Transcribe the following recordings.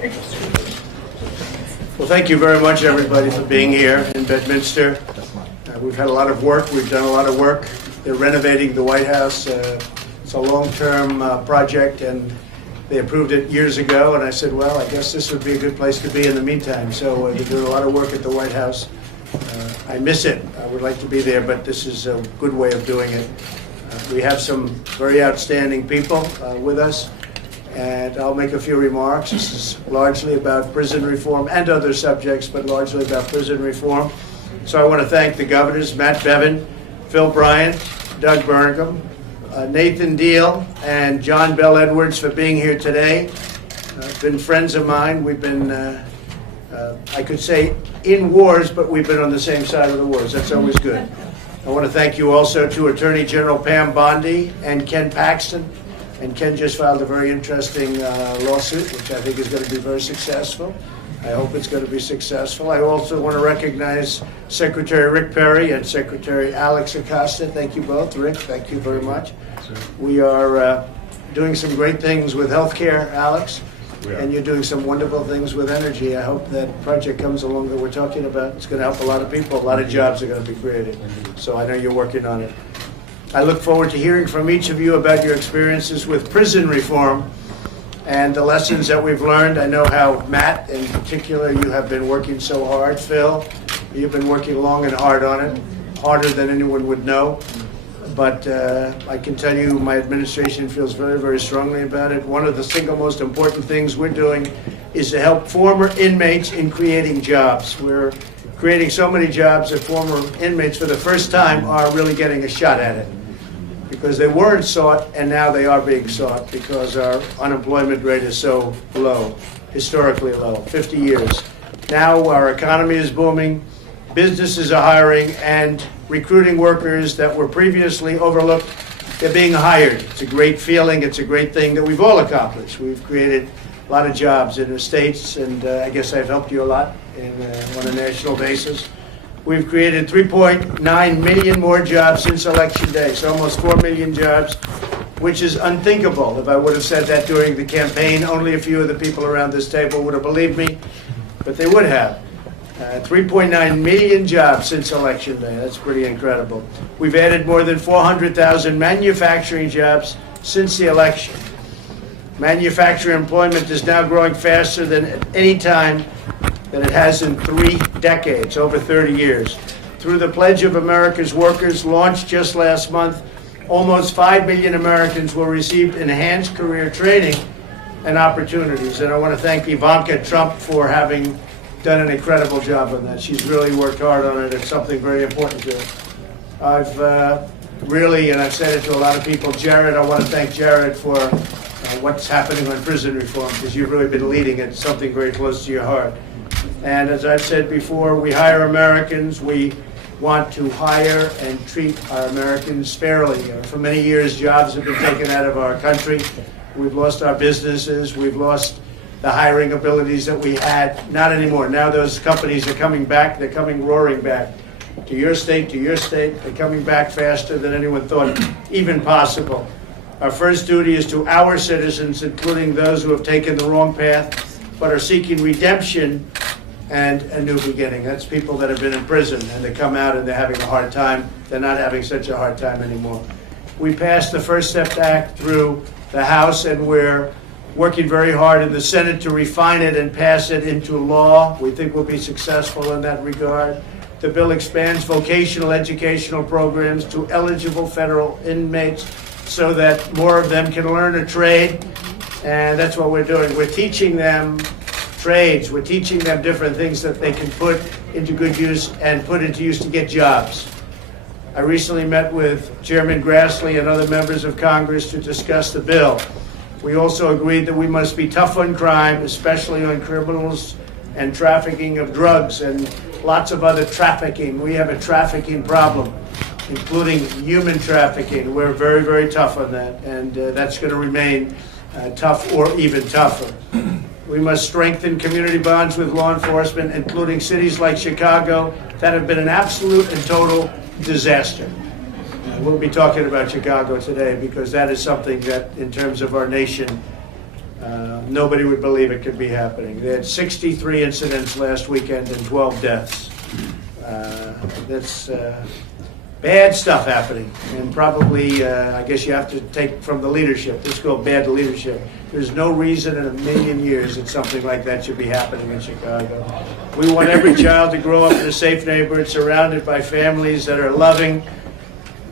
Well, thank you very much, everybody, for being here in Bedminster. We've had a lot of work. We've done a lot of work. They're renovating the White House. It's a long-term project, and they approved it years ago. And I said, well, I guess this would be a good place to be in the meantime. So they're doing a lot of work at the White House. I miss it. I would like to be there, but this is a good way of doing it. We have some very outstanding people with us, and I'll make a few remarks. This is largely about prison reform and other subjects, but largely about prison reform. So I want to thank the governors, Matt Bevin, Phil Bryant, Doug Burgum, Nathan Deal, and John Bell Edwards for being here today. Been friends of mine. We've been, I could say, in wars, but we've been on the same side of the wars. That's always good. I want to thank you also to Attorney General Pam Bondi and Ken Paxton. And Ken just filed a very interesting lawsuit, which I think is going to be very successful. I hope it's going to be successful. I also want to recognize Secretary Rick Perry and Secretary Alex Acosta. Thank you both. Rick, thank you very much. We are doing some great things with healthcare, Alex, and you're doing some wonderful things with energy. I hope that project comes along that we're talking about. It's going to help a lot of people. A lot of jobs are going to be created. So I know you're working on it. I look forward to hearing from each of you about your experiences with prison reform and the lessons that we've learned. I know how, Matt, in particular, you have been working so hard. Phil, you've been working long and hard on it, harder than anyone would know. But I can tell you my administration feels very, very strongly about it. One of the single most important things we're doing is to help former inmates in creating jobs. We're creating so many jobs that former inmates for the first time are really getting a shot at it, because they weren't sought and now they are being sought because our unemployment rate is so low, historically low, 50 years. Now our economy is booming, businesses are hiring, and recruiting workers that were previously overlooked, they're being hired. It's a great feeling, it's a great thing that we've all accomplished. We've created a lot of jobs in the States, and I guess I've helped you a lot on a national basis. We've created 3.9 million more jobs since Election Day, so almost 4 million jobs, which is unthinkable. If I would have said that during the campaign, only a few of the people around this table would have believed me, but they would have. 3.9 million jobs since Election Day. That's pretty incredible. We've added more than 400,000 manufacturing jobs since the election. Manufacturing employment is now growing faster than at any time that it has in 3 decades, over 30 years. Through the Pledge of America's Workers, launched just last month, almost 5 million Americans will receive enhanced career training and opportunities. And I want to thank Ivanka Trump for having done an incredible job on that. She's really worked hard on it. It's something very important to her. I've really, and I've said it to a lot of people, Jared, I want to thank Jared for what's happening on prison reform, because you've really been leading it, something very close to your heart. And as I've said before, we hire Americans. We want to hire and treat our Americans fairly. For many years, jobs have been taken out of our country. We've lost our businesses. We've lost the hiring abilities that we had. Not anymore. Now those companies are coming back. They're coming roaring back. To your state, to your state. They're coming back faster than anyone thought even possible. Our first duty is to our citizens, including those who have taken the wrong path but are seeking redemption and a new beginning. That's people that have been in prison and they come out and they're having a hard time. They're not having such a hard time anymore. We passed the First Step Act through the House, and we're working very hard in the Senate to refine it and pass it into law. We think we'll be successful in that regard. The bill expands vocational educational programs to eligible federal inmates so that more of them can learn a trade, and that's what we're doing. We're teaching them trades. We're teaching them different things that they can put into good use and put into use to get jobs. I recently met with Chairman Grassley and other members of Congress to discuss the bill. We also agreed that we must be tough on crime, especially on criminals and trafficking of drugs and lots of other trafficking. We have a trafficking problem, including human trafficking. We're very, very tough on that, and that's going to remain tough or even tougher. We must strengthen community bonds with law enforcement, including cities like Chicago that have been an absolute and total disaster. We'll be talking about Chicago today because that is something that, in terms of our nation, Nobody would believe it could be happening. They had 63 incidents last weekend and 12 deaths. That's bad stuff happening, and probably, I guess you have to take from the leadership. This go bad leadership. There's no reason in a million years that something like that should be happening in Chicago. We want every child to grow up in a safe neighborhood, surrounded by families that are loving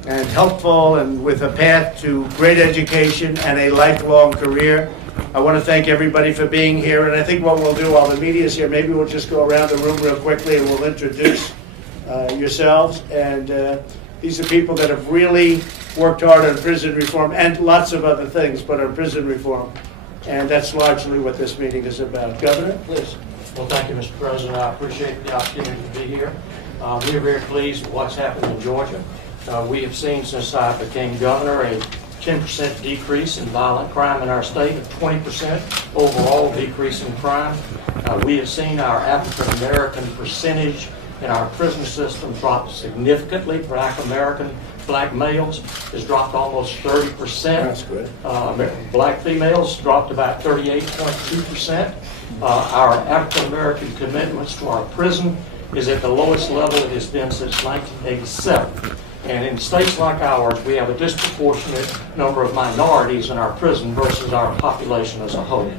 and helpful and with a path to great education and a lifelong career. I want to thank everybody for being here, and I think what we'll do while the media's here, maybe we'll just go around the room real quickly and we'll introduce yourselves. And these are people that have really worked hard on prison reform and lots of other things, but on prison reform. And that's largely what this meeting is about. Governor, please. Well, thank you, Mr. President. I appreciate the opportunity to be here. We are very pleased with what's happened in Georgia. We have seen since I became governor a 10% decrease in violent crime in our state, a 20% overall decrease in crime. We have seen our African American percentage in our prison system drop significantly. Black males has dropped almost 30%. That's good. Black females dropped about 38.2%. Our African American commitments to our prison is at the lowest level it has been since 1987. And in states like ours, we have a disproportionate number of minorities in our prison versus our population as a whole.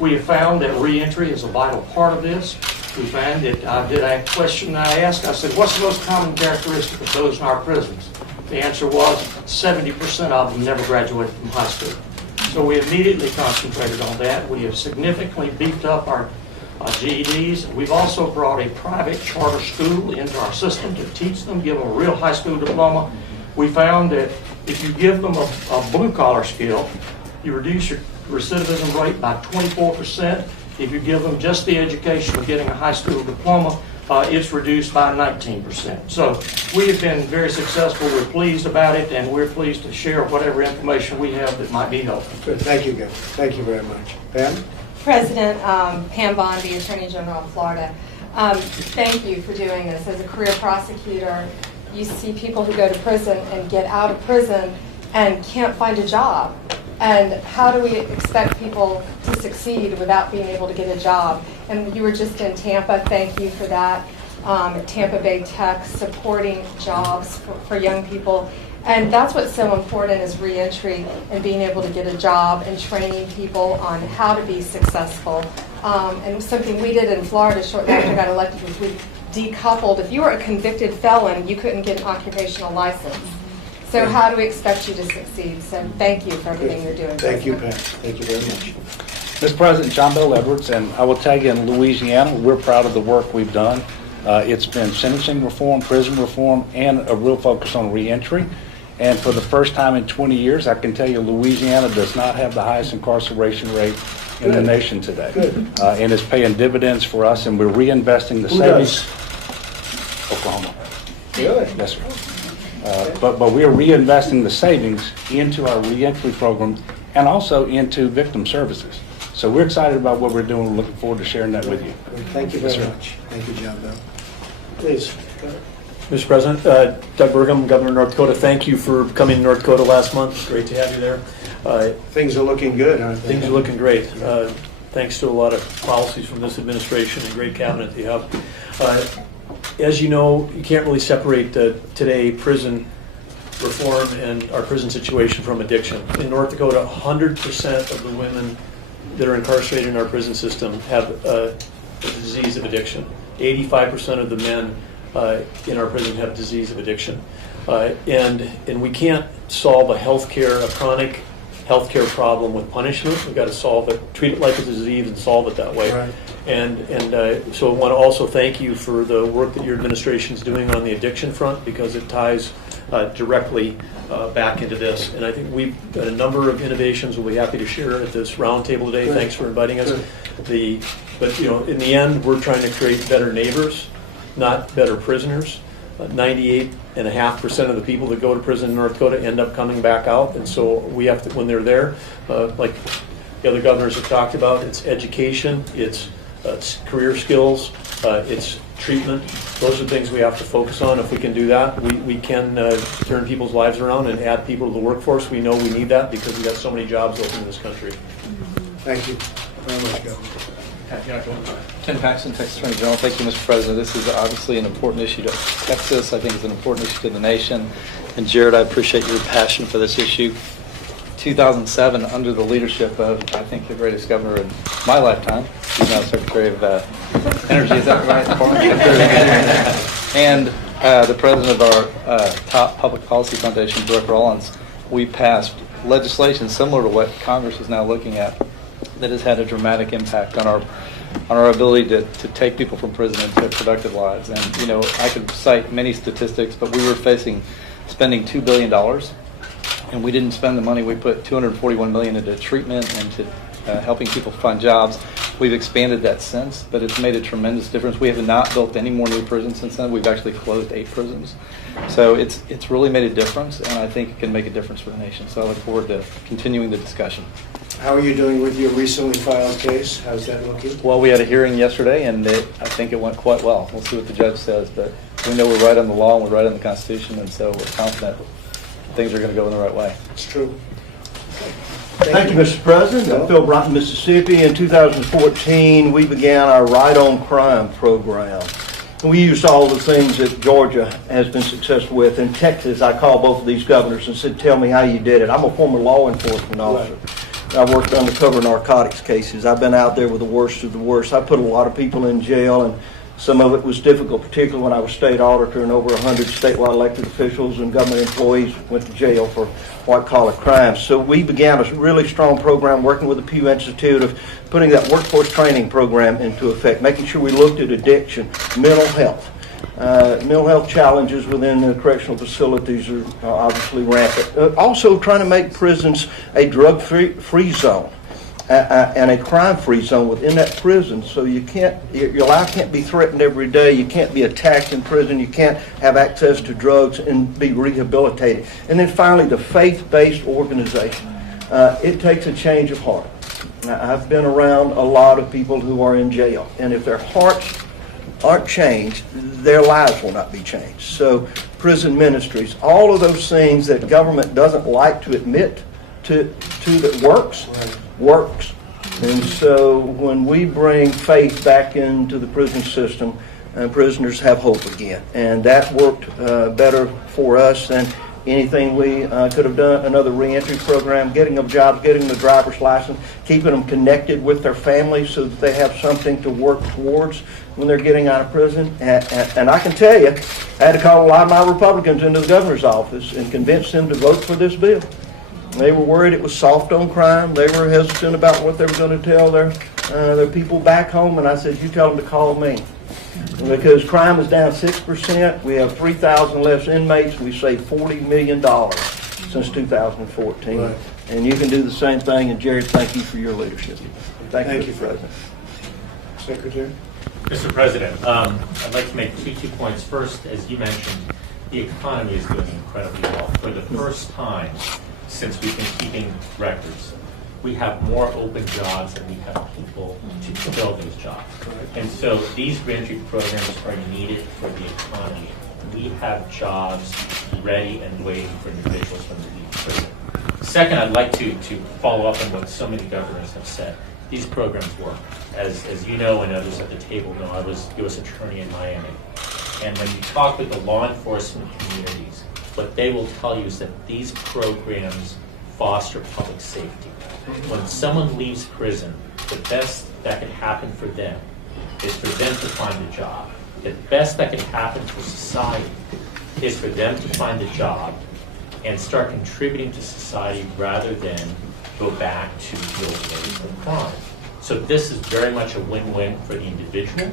We have found that reentry is a vital part of this. We found that I did a question I asked. I said, what's the most common characteristic of those in our prisons? The answer was 70% of them never graduated from high school. So we immediately concentrated on that. We have significantly beefed up our GEDs. We've also brought a private charter school into our system to teach them, give them a real high school diploma. We found that if you give them a blue-collar skill, you reduce your recidivism rate by 24%. If you give them just the education of getting a high school diploma, it's reduced by 19%. So we have been very successful. We're pleased about it, and we're pleased to share whatever information we have that might be helpful. Good. Thank you, Governor. Thank you very much. Pam? President Pam Bondi, Attorney General of Florida. Thank you for doing this. As a career prosecutor, you see people who go to prison and get out of prison and can't find a job. And how do we expect people to succeed without being able to get a job? And you were just in Tampa. Thank you for that. At Tampa Bay Tech, supporting jobs for young people. And that's what's so important is reentry and being able to get a job and training people on how to be successful. And something we did in Florida shortly after I got elected was we decoupled. If you were a convicted felon, you couldn't get an occupational license. So how do we expect you to succeed? So thank you for everything you're doing. Thank you, Pam. Thank you very much. Mr. President, John Bell Edwards, and I will tell you in Louisiana, we're proud of the work we've done. It's been sentencing reform, prison reform, and a real focus on reentry. And for the first time in 20 years, I can tell you Louisiana does not have the highest incarceration rate in the nation today. Good. And it's paying dividends for us, and we're reinvesting the savings. Oklahoma. Really? Yes, sir. But we are reinvesting the savings into our reentry program and also into victim services. So we're excited about what we're doing. We're looking forward to sharing that with you. Thank you very much. Thank you, John Bell. Please. Mr. President, Doug Burgum, Governor of North Dakota, thank you for coming to North Dakota last month. Great to have you there. Things are looking good, aren't they? Things are looking great. Thanks to a lot of policies from this administration and great cabinet you have. As you know, you can't really separate today prison reform and our prison situation from addiction. In North Dakota, 100% of the women that are incarcerated in our prison system have a disease of addiction. 85% of the men in our prison have disease of addiction. And we can't solve a chronic healthcare problem with punishment. We've got to solve it, treat it like a disease and solve it that way. Right. So I want to also thank you for the work that your administration is doing on the addiction front, because it ties directly back into this. And I think we've got a number of innovations we'll be happy to share at this roundtable today. Good. Thanks for inviting us. Good. But in the end, we're trying to create better neighbors, not better prisoners. 98.5% of the people that go to prison in North Dakota end up coming back out, and so we have to, when they're there, like the other governors have talked about, it's education, it's career skills, it's treatment. Those are things we have to focus on. If we can do that, we can turn people's lives around and add people to the workforce. We know we need that because we've got so many jobs open in this country. Thank you very much, Governor. Ken Paxton, Texas Attorney General. Thank you, Mr. President. This is obviously an important issue to Texas. I think it's an important issue to the nation. And Jared, I appreciate your passion for this issue. 2007, under the leadership of, I think, the greatest governor in my lifetime. He's now Secretary of Energy, is that right? And the president of our top public policy foundation, Director Rollins, we passed legislation similar to what Congress is now looking at that has had a dramatic impact on our ability to take people from prison into productive lives. And, you know, I could cite many statistics, but we were spending $2 billion, and we didn't spend the money. We put $241 million into treatment and to helping people find jobs. We've expanded that since, but it's made a tremendous difference. We have not built any more new prisons since then. We've actually closed 8 prisons. So it's really made a difference, and I think it can make a difference for the nation. So I look forward to continuing the discussion. How are you doing with your recently filed case? How's that looking? Well, we had a hearing yesterday, and I think it went quite well. We'll see what the judge says, but we know we're right on the law and we're right on the Constitution, and so we're confident things are going to go in the right way. It's true. Thank you, Mr. President. I'm Phil Broughton, Mississippi. In 2014, we began our Right on Crime program. And we used all the things that Georgia has been successful with. In Texas, I called both of these governors and said, tell me how you did it. I'm a former law enforcement officer. I worked undercover narcotics cases. I've been out there with the worst of the worst. I put a lot of people in jail, and some of it was difficult, particularly when I was state auditor, and over 100 statewide elected officials and government employees went to jail for white-collar crimes. So we began a really strong program working with the Pew Institute of putting that workforce training program into effect, making sure we looked at addiction, mental health. Mental health challenges within the correctional facilities are obviously rampant. Also trying to make prisons a drug-free zone. And a crime-free zone within that prison, so your life can't be threatened every day. You can't be attacked in prison. You can't have access to drugs and be rehabilitated. And then finally, the faith-based organization. It takes a change of heart. I've been around a lot of people who are in jail, and if their hearts aren't changed, their lives will not be changed. So prison ministries, all of those things that government doesn't like to admit to that works. And so when we bring faith back into the prison system, prisoners have hope again. And that worked better for us than anything we could have done. Another reentry program, getting them jobs, getting them a driver's license, keeping them connected with their families so that they have something to work towards when they're getting out of prison. And I can tell you, I had to call a lot of my Republicans into the governor's office and convince them to vote for this bill. They were worried it was soft on crime. They were hesitant about what they were going to tell their people back home. And I said, you tell them to call me. Because crime is down 6%. We have 3,000 less inmates. We saved $40 million since 2014. Right. And you can do the same thing. And Jared, thank you for your leadership. Thank you, President. Secretary? Mr. President, I'd like to make two points. First, as you mentioned, the economy is doing incredibly well. For the first time since we've been keeping records, we have more open jobs than we have people to fill those jobs. And so these reentry programs are needed for the economy. We have jobs ready and waiting for individuals when they leave prison. Second, I'd like to follow up on what so many governors have said. These programs work. As you know, and others at the table know, I was U.S. Attorney in Miami. And when you talk with the law enforcement communities, what they will tell you is that these programs foster public safety. When someone leaves prison, the best that can happen for them is for them to find a job. The best that can happen for society is for them to find a job and start contributing to society rather than go back to the old ways of crime. So this is very much a win-win for the individual,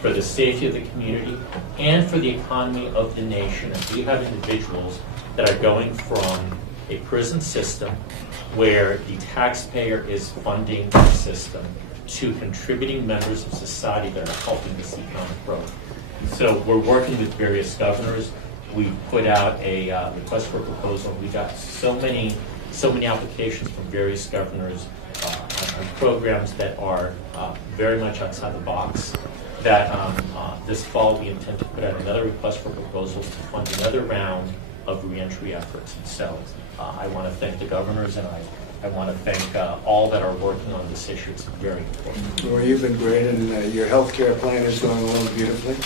for the safety of the community, and for the economy of the nation. And we have individuals that are going from a prison system where the taxpayer is funding the system to contributing members of society that are helping this economic growth. So we're working with various governors. We put out a request for proposal. We got so many applications from various governors on programs that are very much outside the box. That this fall we intend to put out another request for proposals to fund another round of reentry efforts. And so I want to thank the governors, and I I want to thank all that are working on this issue. It's very important. Well, you've been great, and your healthcare plan is going along beautifully.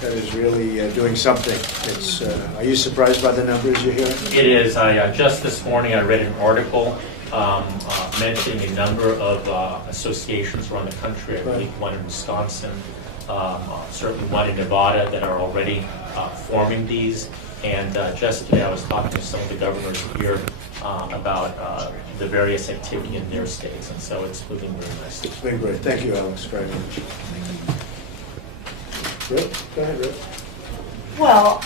That is really doing something. It's. Are you surprised by the numbers you're hearing? It is. Just this morning I read an article mentioning a number of associations around the country. I believe one in Wisconsin, certainly one in Nevada that are already forming these. And just today I was talking to some of the governors here about the various activity in their states, and so it's moving very nicely. It's been great. Thank you, Alex, very much. Rick, go ahead, Rick. Well,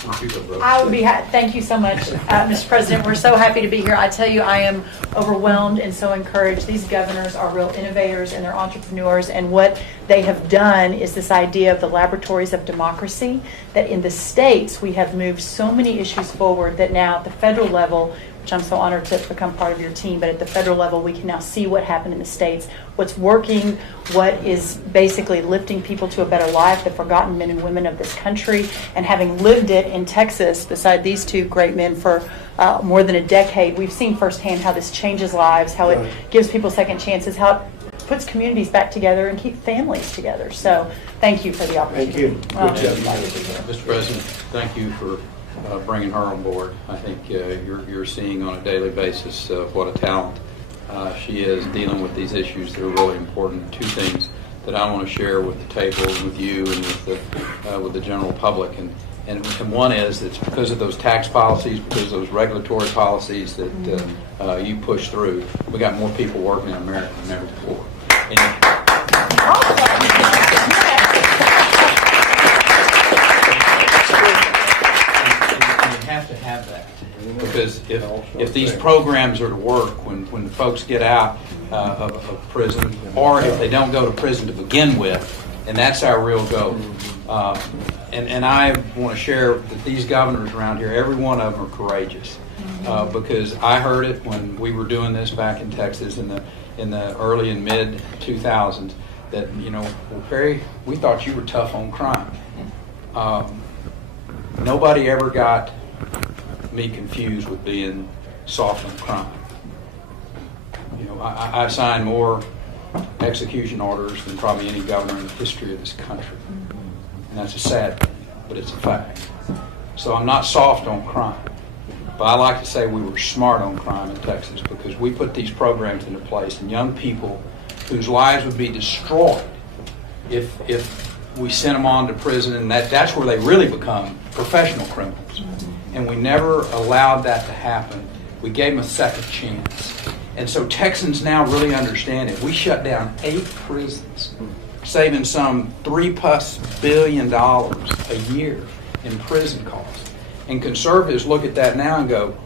I would be, thank you so much, Mr. President. We're so happy to be here. I tell you, I am overwhelmed and so encouraged. These governors are real innovators and they're entrepreneurs, and what they have done is this idea of the laboratories of democracy, that in the states we have moved so many issues forward that now at the federal level, which I'm so honored to become part of your team, but at the federal level we can now see what happened in the states, what's working, what is basically lifting people to a better life, the forgotten men and women of this country. And having lived it in Texas beside these two great men for more than a decade, we've seen firsthand how this changes lives, how it gives people second chances, how it puts communities back together and keep families together. So thank you for the opportunity. Thank you. Good job. Mr. President, thank you for bringing her on board. I think you're seeing on a daily basis what a talent she is dealing with these issues that are really important. Two things that I want to share with the table, with you, and with the general public. And one is it's because of those tax policies, because of those regulatory policies that you push through. We got more people working in America than ever before. And you have to have that, because if these programs are to work when folks get out of prison, or if they don't go to prison to begin with, and that's our real goal. And I want to share that these governors around here, every one of them are courageous, because I heard it when we were doing this back in Texas in the early and mid 2000s, that, well, Perry, we thought you were tough on crime. Nobody ever got me confused with being soft on crime. I signed more execution orders than probably any governor in the history of this country. And that's a sad thing, but it's a fact. So I'm not soft on crime. But I like to say we were smart on crime in Texas, because we put these programs into place, and young people whose lives would be destroyed if we sent them on to prison, and that's where they really become professional criminals. And we never allowed that to happen. We gave them a second chance. And so Texans now really understand it. We shut down 8 prisons, saving some $3+ billion a year in prison costs. And conservatives look at that now and go,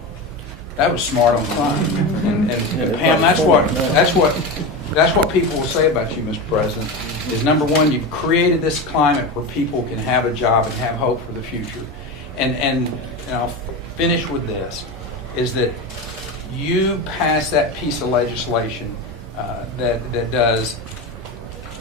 that was smart on crime. And Pam, that's what people will say about you, Mr. President, is number one, you've created this climate where people can have a job and have hope for the future. And I'll finish with this, is that you passed that piece of legislation that does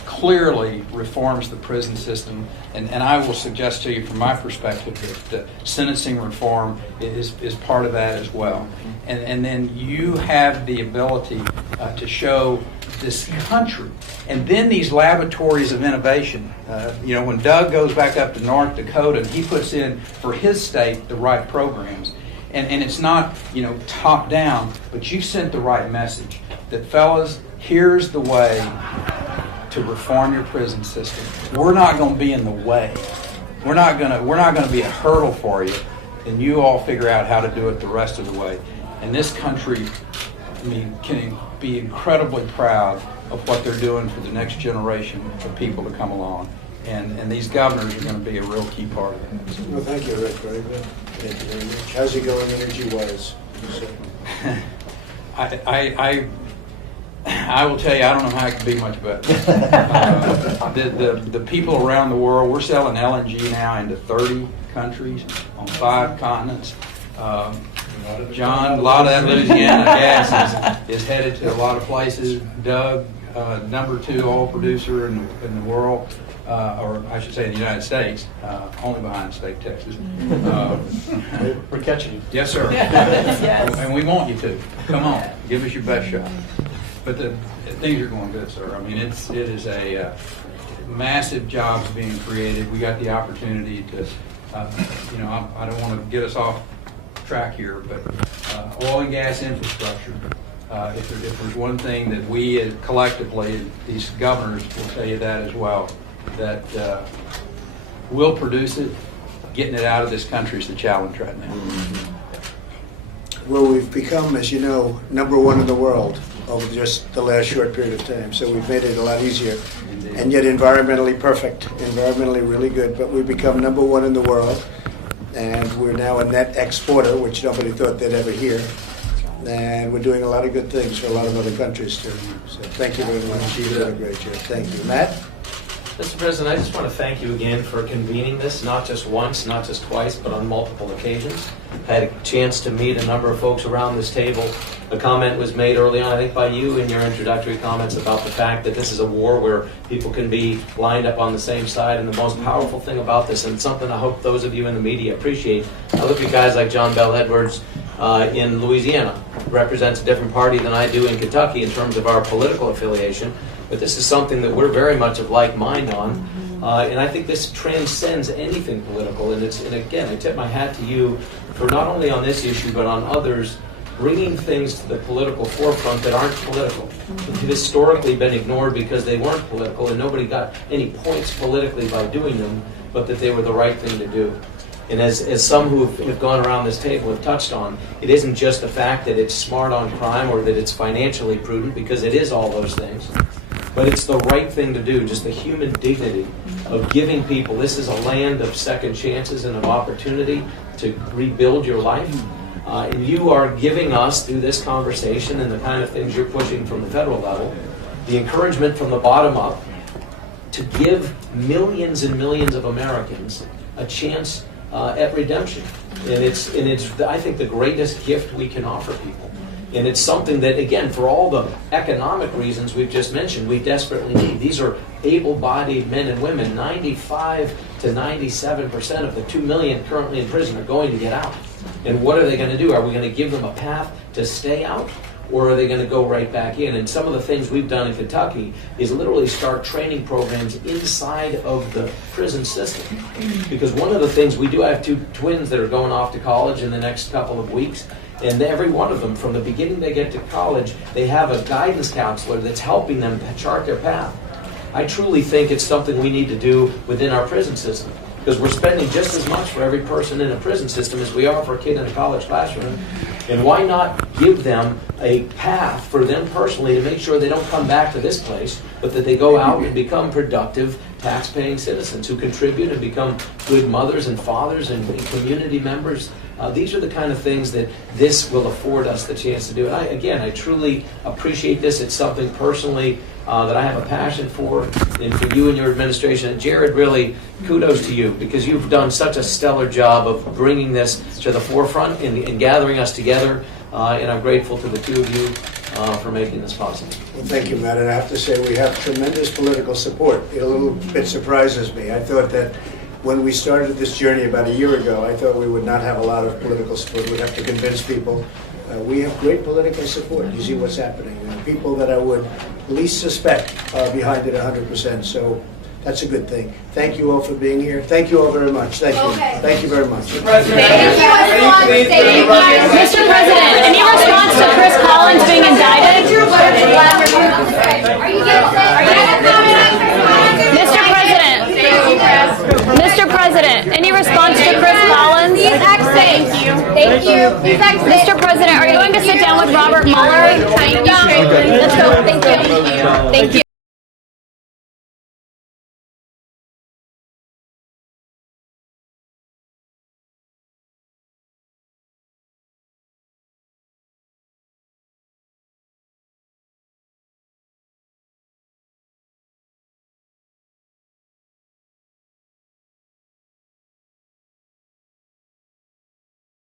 clearly reforms the prison system, and I will suggest to you from my perspective that sentencing reform is part of that as well. And then you have the ability to show this country, and then these laboratories of innovation. When Doug goes back up to North Dakota and he puts in for his state the right programs, and it's not top down, but you sent the right message that, fellas, here's the way to reform your prison system. We're not going to be in the way. We're not going to be a hurdle for you, and you all figure out how to do it the rest of the way. And this country, can be incredibly proud of what they're doing for the next generation of people to come along. And these governors are going to be a real key part of it. Well, thank you, Rick. Very good. Thank you very much. How's it going energy-wise? I will tell you, I don't know how it could be much better. The people around the world, we're selling LNG now into 30 countries on 5 continents. John, a lot of that Louisiana gas is headed to a lot of places. Doug, #2 oil producer in the world, or I should say in the United States, only behind State Texas. We're catching you. Yes, sir. Yes. And we want you to. Come on, give us your best shot. But things are going good, sir. I mean, it is a massive jobs being created. We got the opportunity to, I don't want to get us off track here, but oil and gas infrastructure. If there's one thing that we collectively, these governors will tell you that as well, that we'll produce it. Getting it out of this country is the challenge right now. Well, we've become, as you know, #1 in the world over just the last short period of time. So we've made it a lot easier. And yet environmentally perfect, environmentally really good. But we've become #1 in the world. And we're now a net exporter, which nobody thought they'd ever hear. And we're doing a lot of good things for a lot of other countries too. So thank you very much. You've done a great job. Thank you. Matt? Mr. President, I just want to thank you again for convening this, not just once, not just twice, but on multiple occasions. I had a chance to meet a number of folks around this table. A comment was made early on, I think by you in your introductory comments about the fact that this is a war where people can be lined up on the same side. And the most powerful thing about this, and something I hope those of you in the media appreciate, I look at guys like John Bel Edwards in Louisiana, represents a different party than I do in Kentucky in terms of our political affiliation. But this is something that we're very much of like mind on. And I think this transcends anything political. And again, I tip my hat to you for not only on this issue, but on others, bringing things to the political forefront that aren't political. Have historically been ignored because they weren't political, and nobody got any points politically by doing them, but that they were the right thing to do. And as some who have gone around this table have touched on, it isn't just the fact that it's smart on crime or that it's financially prudent, because it is all those things. But it's the right thing to do, just the human dignity of giving people. This is a land of second chances and of opportunity to rebuild your life. And you are giving us, through this conversation and the kind of things you're pushing from the federal level, the encouragement from the bottom up to give millions and millions of Americans a chance at redemption. And it's I think, the greatest gift we can offer people. And it's something that, again, for all the economic reasons we've just mentioned, we desperately need. These are able-bodied men and women. 95 to 97% of the 2 million currently in prison are going to get out. And what are they going to do? Are we going to give them a path to stay out? Or are they going to go right back in? And some of the things we've done in Kentucky is literally start training programs inside of the prison system. Because one of the things we do, I have 2 twins that are going off to college in the next couple of weeks. And every one of them, from the beginning they get to college, they have a guidance counselor that's helping them chart their path. I truly think it's something we need to do within our prison system, because we're spending just as much for every person in a prison system as we are for a kid in a college classroom. And why not give them a path for them personally to make sure they don't come back to this place, but that they go out and become productive, tax-paying citizens who contribute and become good mothers and fathers and community members. These are the kind of things that this will afford us the chance to do. And I truly appreciate this. It's something personally that I have a passion for, and for you and your administration. And Jared, really, kudos to you, because you've done such a stellar job of bringing this to the forefront and gathering us together. And I'm grateful to the 2 of you for making this possible. Well, thank you, Matt. And I have to say we have tremendous political support. It a little bit surprises me. I thought that when we started this journey about a year ago, I thought we would not have a lot of political support. We'd have to convince people. We have great political support. You see what's happening. People that I would least suspect are behind it 100%. So that's a good thing. Thank you all for being here. Thank you all very much. Thank you. Thank you very much. Mr. President, any response to Chris Collins being indicted? Mr. President, any response to Chris Collins? He's excellent. Thank you. He's excellent. Mr. President, are you going to sit down with Robert Mueller? Let's go. Thank you. Thank you.